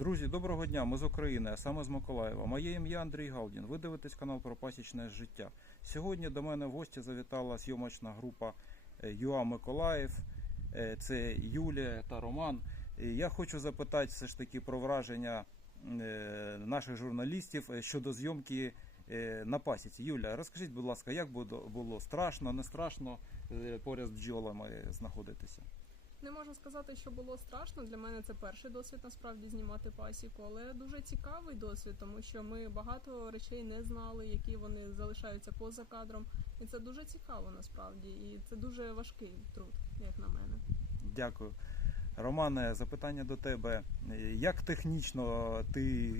Друзі, доброго дня! Ми з України, а саме з Миколаєва. Моє ім'я Андрій Галдін. Ви дивитесь канал про пасічне життя. Сьогодні до мене в гості завітала зйомочна група е, ЮА Миколаїв. Е, Це Юлія та Роман. Я хочу запитати все ж таки про враження е, наших журналістів щодо зйомки на пасіці. Юля, розкажіть, будь ласка, як було, страшно, не страшно поряд з бджолами знаходитися? Не можу сказати, що було страшно. Для мене це перший досвід насправді знімати пасіку, але дуже цікавий досвід, тому що ми багато речей не знали, які вони залишаються поза кадром. І це дуже цікаво насправді. І це дуже важкий труд, як на мене. Дякую. Романе, запитання до тебе. Як технічно ти,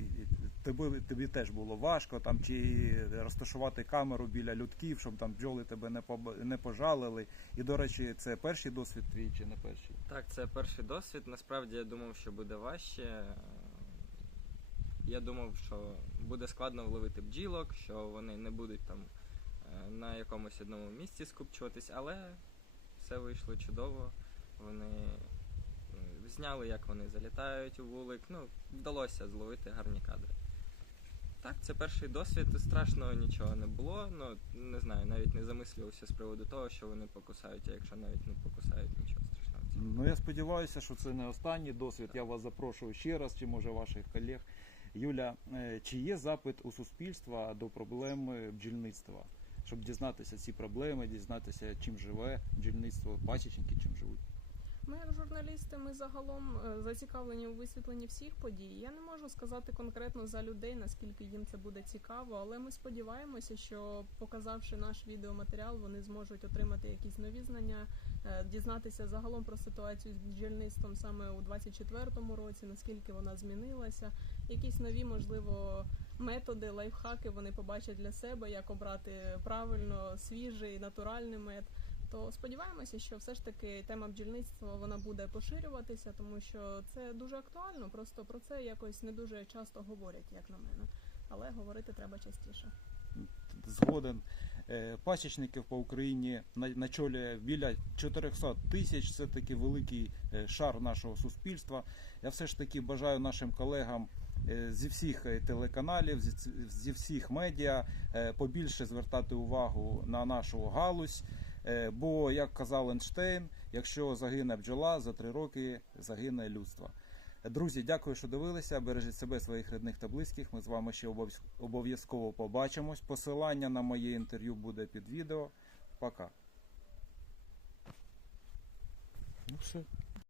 тобі, тобі теж було важко там чи розташувати камеру біля людків, щоб там бджоли тебе не, поб- не пожалили? І, до речі, це перший досвід твій чи не перший? Так, це перший досвід. Насправді я думав, що буде важче. Я думав, що буде складно вловити бджілок, що вони не будуть там е, на якомусь одному місці скупчуватись, але все вийшло чудово. Вони зняли, як вони залітають у вулик. Ну, вдалося зловити гарні кадри. Так, це перший досвід. Страшного нічого не було. Ну, не знаю, навіть не замислювався з приводу того, що вони покусають, а якщо навіть не покусають, нічого страшного. Ну я сподіваюся, що це не останній досвід. Я вас запрошую ще раз, чи може ваших колег. Юля, е, чи є запит у суспільства до проблеми бджільництва? Щоб дізнатися ці проблеми, дізнатися, чим живе бджільництво, пасічники чим живуть. Ми, журналісти, ми загалом е, зацікавлені у висвітленні всіх подій. Я не можу сказати конкретно за людей, наскільки їм це буде цікаво, але ми сподіваємося, що показавши наш відеоматеріал, вони зможуть отримати якісь нові знання, е, дізнатися загалом про ситуацію з бджільництвом саме у 24-му році, наскільки вона змінилася, якісь нові, можливо, методи, лайфхаки вони побачать для себе, як обрати правильно свіжий натуральний мед. То сподіваємося, що все ж таки тема бджільництва вона буде поширюватися, тому що це дуже актуально. Просто про це якось не дуже часто говорять, як на мене. Але говорити треба частіше. Згоден. Е, Пасічників по Україні на, чолі біля 400 тисяч. Це такий великий е, шар нашого суспільства. Я все ж таки бажаю нашим колегам е, зі всіх телеканалів, зі, всіх медіа побільше звертати увагу на нашу галузь. Е, Бо, як казав Ейнштейн, якщо загине бджола, за три роки загине людство. Друзі, дякую, що дивилися. Бережіть себе, своїх рідних та близьких. Ми з вами ще обов'язково побачимось. Посилання на моє інтерв'ю буде під відео. Пока. Ну все.